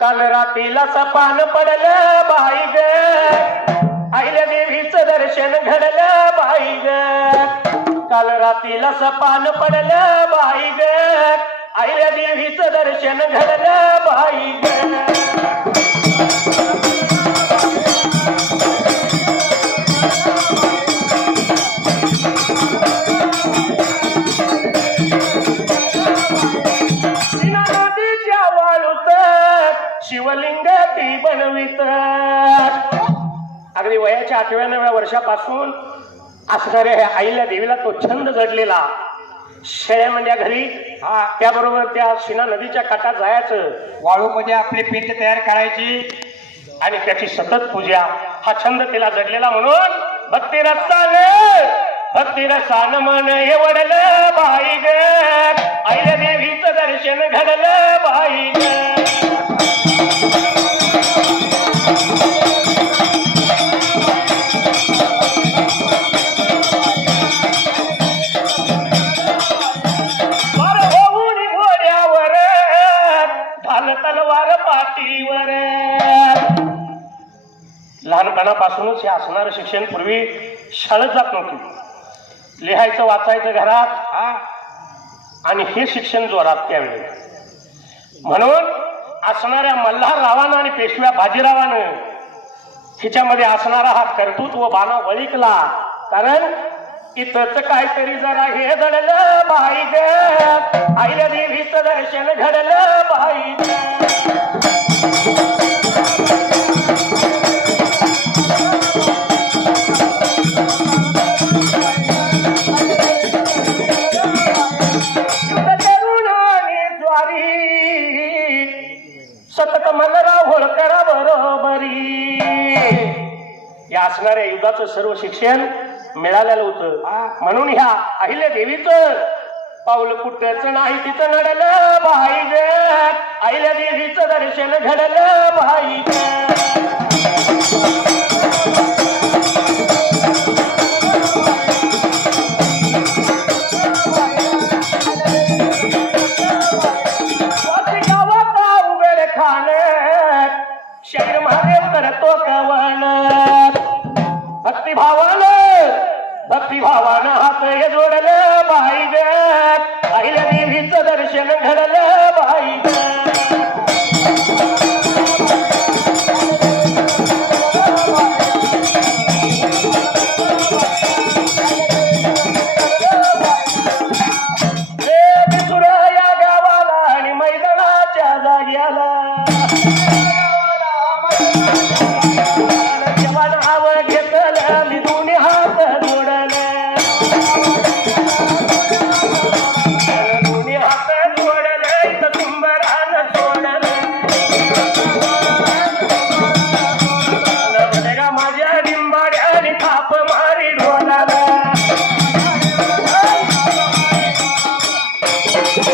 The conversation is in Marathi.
काल रात्रीला सपान पडलं बाई ग. आईल्या देवीच दर्शन घडलं बाई ग. काल रात्रीला सपान पडलं बाई ग. आईल्या देवीच दर्शन घडलं बाई ग. ती बनवित. अगदी वयाच्या आठव्या नव्या वर्षापासून असणाऱ्या ह्या आईला देवीला तो छंद जडलेला. शेळ्या म्हणजे घरी हा. त्याबरोबर त्या शिना नदीच्या काठात जायचं. वाळूमध्ये आपली पिंड तयार करायची. आणि त्याची सतत पूजा. हा छंद तिला जडलेला म्हणून भक्ती रस्तान भक्ती रसान मन एवढलं बाई ग. आईला देवीचं दर्शन घडलं बाई ग. पाठीवर लहानपणापासूनच हे असणारं शिक्षण पूर्वी शाळेत जात नव्हती. लिहायचं वाचायचं घरात. हा. आणि हे शिक्षण जोरात त्यावेळी. म्हणून असणाऱ्या मल्हार रावानं आणि पेशव्या बाजीरावानं हिच्यामध्ये असणारा हा कर्तृत्व बाणा वळिकला. कारण इथंच काहीतरी जरा हे घडलं बाई ग आईला देवीचं दर्शन घडलं बाई ग सतत मल्लराव होळकरा बरोबरी या असणाऱ्या युद्धाचं सर्व शिक्षण मिळालेलं होतं. म्हणून ह्या अहिल्या देवीचं पाऊल कुठच नाही तिथं नडलं भाई ग अहिल्या देवीचं दर्शन घडलं भाई तो करतो कवण भक्तिभावानं भक्तिभावानं हात जोडलं पाहिजे पहिल्या देवीचं दर्शन घडलं.